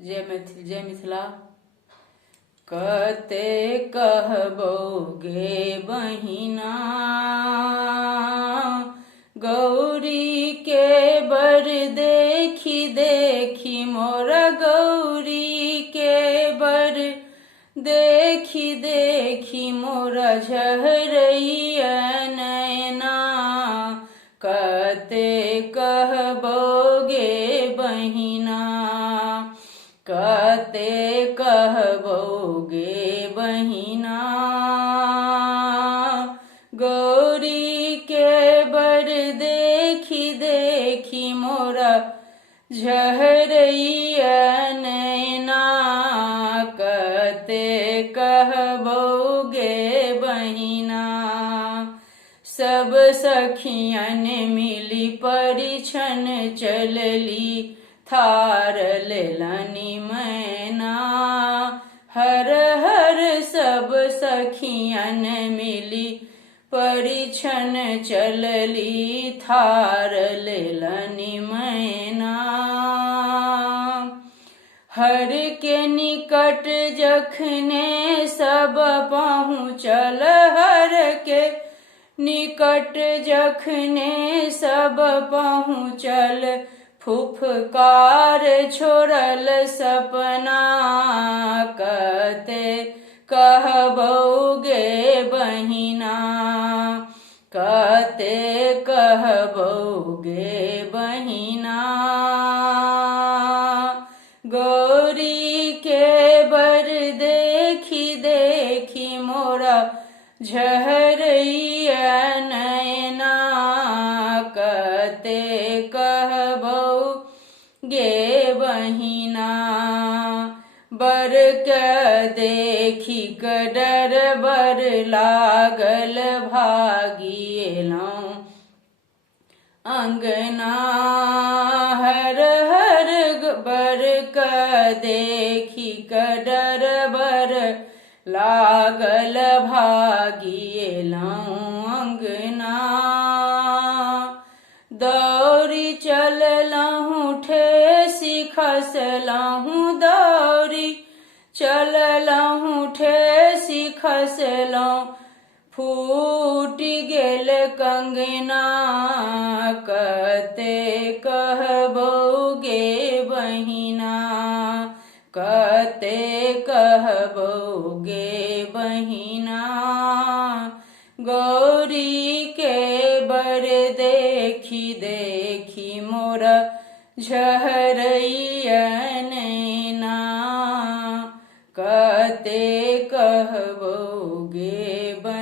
जय मिथिला। कते कहबोगे बहिना, गौरी के बर देखी देखी मोरा, गौरी के बर देखी देखी मोरा झरैया नैना। कते कहबोगे बहिना, कते कहबोगे बहिना, गौरी के बर देखी देखी मोरा झरैया नैना। कते कहबोगे बहिना, सब सखियन मिली परिछन चलली, थार लेलनी मैना। हर हर सब सखियन मिली परिछन चलली, थार लेलनी मैना। हर के निकट जखने सब पहुँचल, हर के निकट जखने सब पहुँचल, फुफकार छोड़ल सपना। कते कहबोगे बहिना, कते कहबोगे बहिना, गौरी के बर देखी देखी मोरा झरैया नैना। कते कहबोगे बहिना, बर के देखी क डर बर लागल, भागी एलौं अंगना। हर हर बर के देखी क डर बर लागल, भागी एलौं अंगना। दौड़ी चललहूँ ठेसी खसलहूँ, दौड़ी चललहूँ ठेसी खसलहूँ, फूट गेल कंगना। कते कहबोगे बहिना, कते कहबोगे बहिना, गौरी के बर देखी देखी मोरा झरैया नैना। कते कहबोगे बहिना।